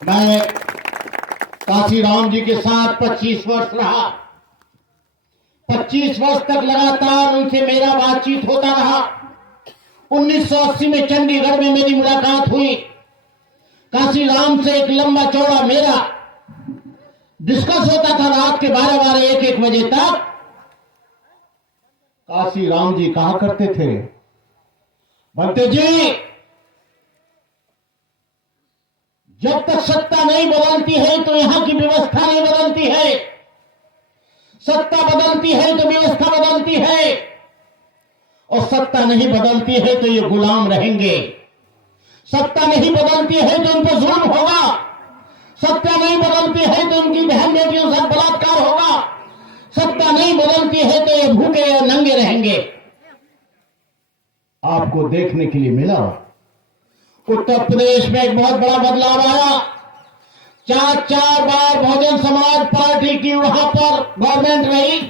मैं काशीराम जी के साथ 25 वर्ष रहा। 25 वर्ष तक लगातार उनसे मेरा बातचीत होता रहा। 1980 में चंडीगढ़ में मेरी मुलाकात हुई। काशीराम से एक लंबा चौड़ा मेरा डिस्कस होता था रात के 12-12 1-1 बजे तक। काशीराम जी कहा करते थे, बंते जी, जब तक सत्ता नहीं बदलती है तो यहां की व्यवस्था नहीं बदलती है। सत्ता बदलती है तो व्यवस्था बदलती है, और सत्ता नहीं बदलती है तो ये गुलाम रहेंगे। सत्ता नहीं बदलती है तो उन पर जुल्म होगा। सत्ता नहीं बदलती है तो उनकी बहन बेटियों से बलात्कार होगा। सत्ता नहीं बदलती है तो ये भूखे या नंगे रहेंगे। आपको देखने के लिए मिला उत्तर प्रदेश में एक बहुत बड़ा बदलाव आया। 4 बार बहुजन समाज पार्टी की वहां पर गवर्नमेंट रही।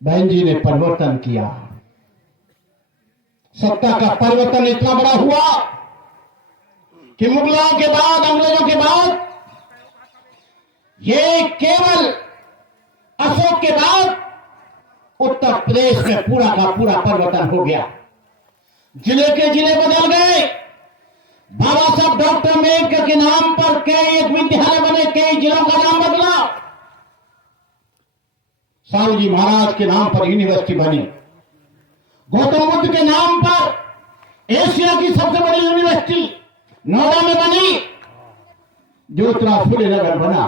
बहन जी ने परिवर्तन किया। सत्ता का परिवर्तन इतना बड़ा हुआ कि मुगलों के बाद, अंग्रेजों के बाद, ये केवल अशोक के बाद उत्तर प्रदेश में पूरा का पूरा परिवर्तन हो गया। जिले के जिले बदल गए। बाबा साहब डॉक्टर अम्बेडकर के नाम पर कई एक विद्यालय बने, कई जिलों का नाम बदला। साहू जी महाराज के नाम पर यूनिवर्सिटी बनी। गौतम बुद्ध के नाम पर एशिया की सबसे बड़ी यूनिवर्सिटी नोएडा में बनी। ज्योतिराव फुले नगर बना,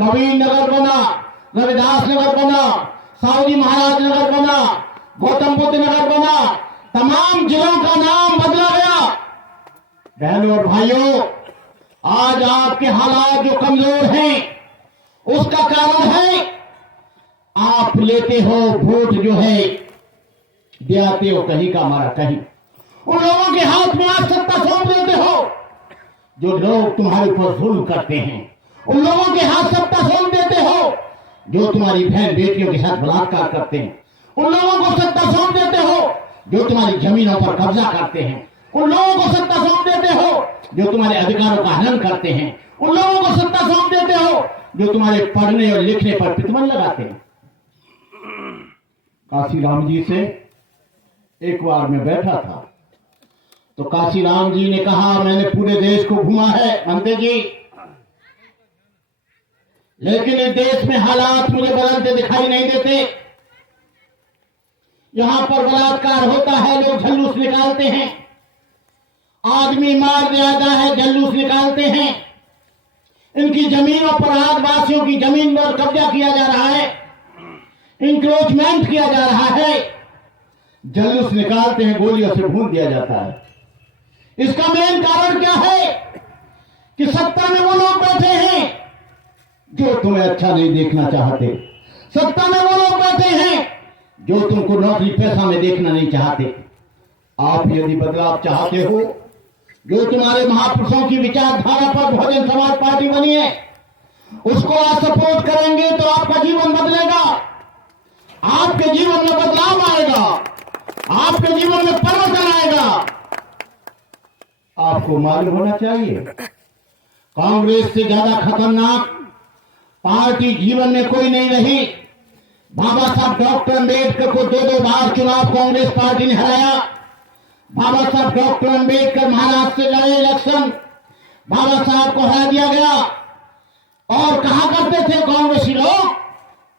कबीर नगर बना, रविदास नगर बना, साहू जी महाराज नगर बना, गौतम बुद्ध नगर बना। तमाम जिलों का नाम बदला गया। बहनों और भाइयों, आज आपके हालात जो कमजोर हैं, उसका कारण है आप लेते हो वोट जो है, दियाते हो कहीं का हमारा कहीं। उन लोगों के हाथ में आज सत्ता सौंप देते हो जो लोग तुम्हारे ऊपर जुल्म करते हैं। उन लोगों के हाथ सत्ता सौंप देते हो जो तुम्हारी बहन बेटियों के साथ बलात्कार करते हैं। उन लोगों को सत्ता सौंप देते हो जो तुम्हारी जमीनों पर कब्जा करते हैं। उन लोगों को सत्ता सौंप देते हो जो तुम्हारे अधिकारों का हनन करते हैं। उन लोगों को सत्ता सौंप देते हो जो तुम्हारे पढ़ने और लिखने पर प्रतिबंध लगाते हैं। काशीराम जी से एक बार मैं बैठा था तो काशीराम जी ने कहा, मैंने पूरे देश को घूमा है अंते जी, लेकिन इस देश में हालात मुझे बदलते दिखाई नहीं देते। यहां पर बलात्कार होता है, लोग जुलूस निकालते हैं, आदमी मार दिया जाता है, जुलूस निकालते हैं। इनकी जमीनों पर आदिवासियों की जमीन पर कब्जा किया जा रहा है, इंक्रोचमेंट किया जा रहा है, जुलूस निकालते हैं, गोलियों से भून दिया जाता है। इसका मेन कारण क्या है कि सत्ता में वो लोग बैठे हैं जो तुम्हें अच्छा नहीं देखना चाहते। सत्ता में वो लोग बैठे हैं जो तुमको नौकरी पैसा में देखना नहीं चाहते। आप यदि बदलाव चाहते हो, जो तुम्हारे महापुरुषों की विचारधारा पर बहुजन समाज पार्टी बनी है, उसको आप सपोर्ट करेंगे तो आपका जीवन बदलेगा, आपके जीवन में बदलाव आएगा, आपके जीवन में परिवर्तन आएगा। आपको मालूम होना चाहिए, कांग्रेस से ज्यादा खतरनाक पार्टी जीवन में कोई नहीं रही। बाबा साहब डॉक्टर अम्बेडकर को 2-2 बार चुनाव कांग्रेस पार्टी ने हराया। बाबा साहब डॉक्टर अम्बेडकर महाराष्ट्र से लड़े इलेक्शन, बाबा साहब को हरा दिया गया। और कहा करते थे कांग्रेसी लोग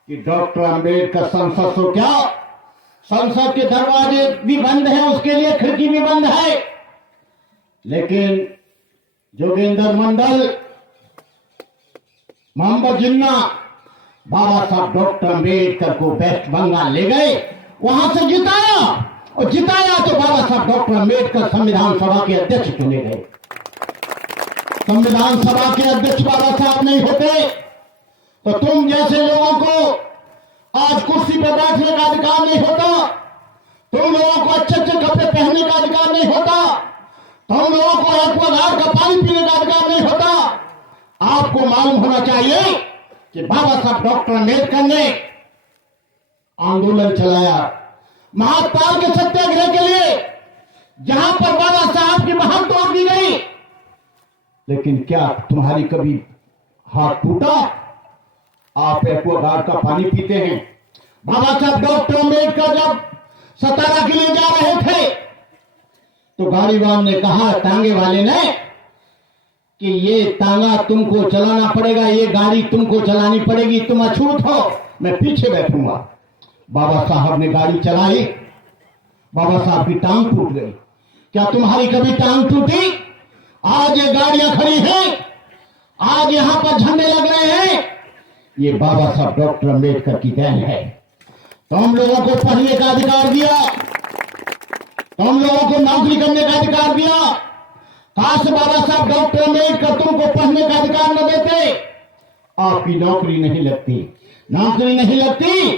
कि डॉक्टर अम्बेडकर संसद तो क्या, संसद के दरवाजे भी बंद हैं, उसके लिए खिड़की भी बंद है। लेकिन जोगेंद्र मंडल, मोहम्मद जिन्ना बाबा साहब डॉक्टर अम्बेडकर को वेस्ट बंगाल ले गए, वहां से जिताया, और जिताया तो बाबा साहब डॉक्टर अम्बेडकर संविधान सभा के अध्यक्ष चुने गए। संविधान सभा के अध्यक्ष बाबा साहब नहीं होते तो तुम जैसे लोगों को आज कुर्सी पर बैठने का अधिकार नहीं होता, तुम लोगों को अच्छे अच्छे कपड़े पहनने का अधिकार नहीं होता, तुम लोगों को एक्वागार्ड का पानी पीने का अधिकार नहीं होता। आपको मालूम होना चाहिए कि बाबा साहब डॉक्टर अम्बेडकर ने आंदोलन चलाया महाकाल के सत्याग्रह। लेकिन क्या तुम्हारी कभी हाथ टूटा? आप एक्वागार्ड का पानी पीते हैं। बाबा साहब डॉक्टर अम्बेडकर जब सतारा के लिए जा रहे थे तो गाड़ी वाले ने कहा, टांगे वाले ने, कि ये तांगा तुमको चलाना पड़ेगा, ये गाड़ी तुमको चलानी पड़ेगी, तुम अछूत हो, मैं पीछे बैठूंगा। बाबा साहब ने गाड़ी चलाई, बाबा साहब की टांग टूट गई। क्या तुम्हारी कभी टांग टूटी? आज ये गाड़ियां खड़ी हैं, आज यहां पर झंडे लग रहे हैं, ये बाबा साहब डॉक्टर अम्बेडकर की देन है। तो हम लोगों को पढ़ने का अधिकार दिया, तो हम लोगों को नौकरी करने का अधिकार दिया। काश बाबा साहब डॉक्टर अम्बेडकर तुमको पढ़ने का अधिकार न देते, आपकी नौकरी नहीं लगती। नौकरी नहीं लगती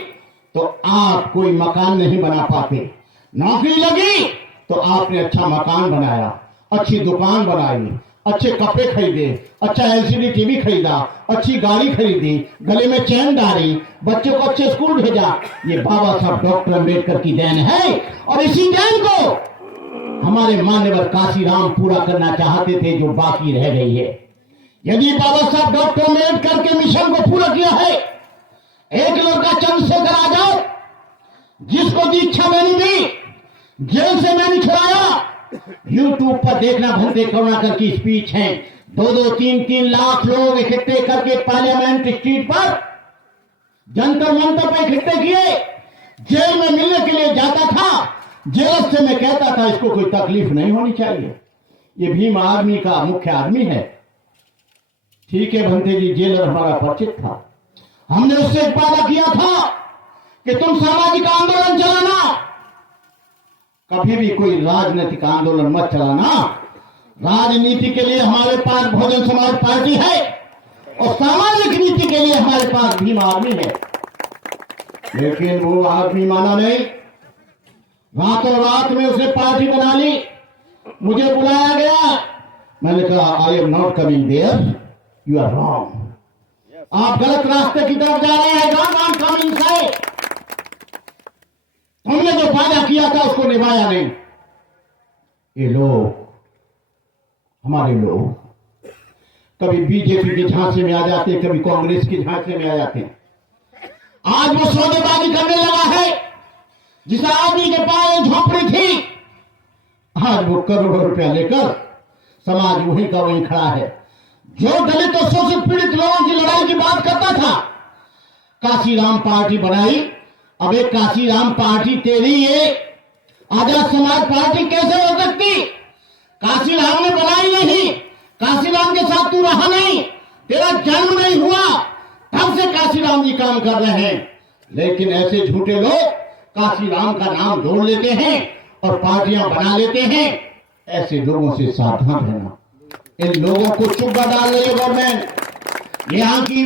तो आप कोई मकान नहीं बना पाते। नौकरी लगी तो आपने अच्छा मकान बनाया, अच्छी दुकान बनाई, अच्छे कपड़े खरीदे, अच्छा एलसीडी टीवी खरीदा, अच्छी गाड़ी खरीदी, गले में चैन डाली, बच्चे को अच्छे स्कूल भेजा। ये बाबा साहब डॉक्टर अम्बेडकर की देन है। और इसी देन को हमारे मान्यवर काशीराम पूरा करना चाहते थे, जो बाकी रह गई है। यदि बाबा साहब डॉक्टर अम्बेडकर के मिशन को पूरा किया है, एक लड़का चंद्रशेखर आजाद, जिसको दीक्षा मैंने दी, जेल से मैंने छुड़ाया, यूट्यूब पर देखना भंते करुणाकर की स्पीच है। 2-2, 3-3 लाख लोग इकट्ठे करके पार्लियामेंट स्ट्रीट पर, जंतर मंतर पर इकट्ठे किए। जेल में मिलने के लिए जाता था, जेल से मैं कहता था इसको कोई तकलीफ नहीं होनी चाहिए, ये भीम आर्मी का मुख्य आदमी है। ठीक है भंते जी, जेलर हमारा परिचित था। हमने उससे एक वादा किया था कि तुम सामाजिक आंदोलन चलाना, कभी भी कोई राजनीतिक आंदोलन मत चलाना। राजनीति के लिए हमारे पास बहुजन समाज पार्टी है और सामाजिक नीति के लिए हमारे पास भीम आर्मी है। लेकिन वो आदमी माना नहीं, रातों रात में उसने पार्टी बना ली। मुझे बुलाया गया, मैंने कहा I am not coming there, you are wrong, आप गलत रास्ते की तरफ जा रहे हैं, नॉट कमिंग साइड। हमने जो वादा किया था उसको निभाया नहीं। ये लोग, हमारे लोग, कभी बीजेपी के झांसे में आ जाते, कभी कांग्रेस के झांसे में आ जाते। आज वो सौदेबाजी करने लगा है। जिस आदमी के पास झोपड़ी थी, आज वो करोड़ों रुपया लेकर समाज वहीं का वहीं खड़ा है। जो दलित और शोषित पीड़ित लोगों की लड़ाई की बात करता था, काशीराम पार्टी बनाई। अब एक काशीराम पार्टी तेरी, ये आजाद समाज पार्टी कैसे हो सकती? काशीराम ने बनाई नहीं, काशीराम के साथ तू रहा नहीं, तेरा जन्म नहीं हुआ, तब से काशीराम जी काम कर रहे हैं। लेकिन ऐसे झूठे लोग काशीराम का नाम जोड़ लेते हैं और पार्टियां बना लेते हैं। ऐसे लोगों से सावधान रहना। इन लोगों को चुप्पा डाल रही है गवर्नमेंट। यहाँ की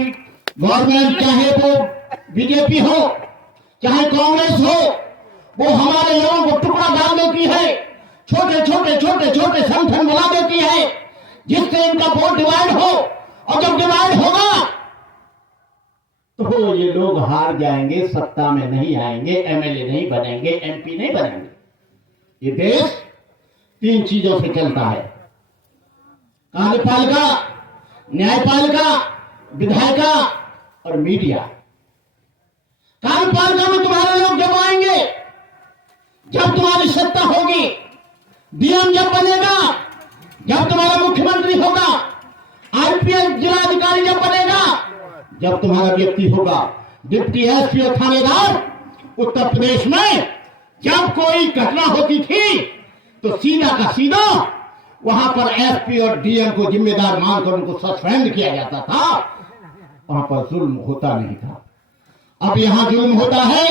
गवर्नमेंट, चाहे वो बीजेपी हो चाहे कांग्रेस हो, वो हमारे लोगों को टुकड़ा डाल देती है, छोटे छोटे संगठन बना देती है, जिससे इनका वोट डिवाइड हो। और जब डिवाइड होगा तो ये लोग हार जाएंगे, सत्ता में नहीं आएंगे, एमएलए नहीं बनेंगे, एमपी नहीं बनेंगे। ये देश 3 चीजों से चलता है, कार्यपालिका, न्यायपालिका, विधायिका और मीडिया। कार्यपालिका में तुम्हारे लोग जब आएंगे, जब तुम्हारी सत्ता होगी, डीएम जब बनेगा, जब तुम्हारा मुख्यमंत्री होगा, आईपीएस जिलाधिकारी जब बनेगा, जब तुम्हारा व्यक्ति होगा डिप्टी एसपी और थानेदार। उत्तर प्रदेश में जब कोई घटना होती थी तो सीधा का सीधा वहां पर एसपी और डीएम को जिम्मेदार मानकर उनको सस्पेंड किया जाता था। वहां पर जुल्म होता नहीं था। अब यहां जुल्म होता है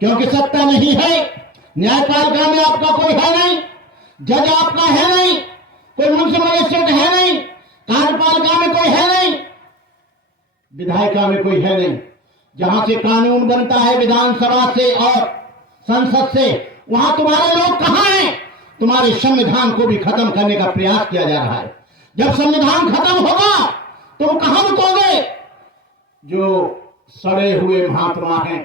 क्योंकि सत्ता नहीं है। न्यायपालिका में आपका कोई है नहीं, जज आपका है नहीं, कोई मुंसिपल मजिस्ट्रेट है नहीं, कार्यपालिका में कोई है नहीं, विधायिका में कोई है नहीं। जहां से कानून बनता है विधानसभा से और संसद से, वहां तुम्हारे लोग कहां हैं? तुम्हारे संविधान को भी खत्म करने का प्रयास किया जा रहा है। जब संविधान खत्म होगा तो कहां रुकोगे? जो सड़े हुए महात्मा हैं,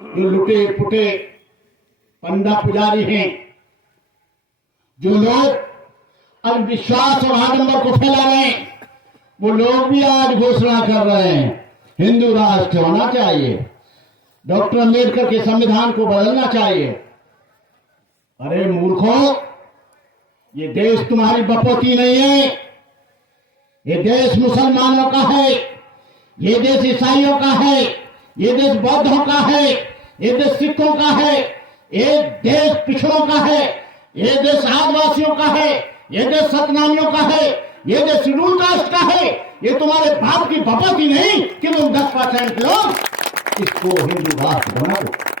जो लुटे पुटे पंडा पुजारी हैं, जो लोग अविश्वास और आडंबर को फैलाने वो लोग भी आज घोषणा कर रहे हैं हिंदू राष्ट्र होना चाहिए, डॉक्टर अम्बेडकर के संविधान को बदलना चाहिए। अरे मूर्खों, ये देश तुम्हारी बपोती नहीं है, ये देश मुसलमानों का है, ये देश ईसाइयों का है, ये देश बौद्धों का है, ये देश सिखों का है, ये देश पिछड़ों का है, ये देश आदिवासियों का है, ये देश सतनामियों का है, ये देश शेड्यूल कास्ट का है। ये तुम्हारे बाप की बपोती नहीं कि तुम 10% लोग इसको हिंदू राष्ट्र बना दो।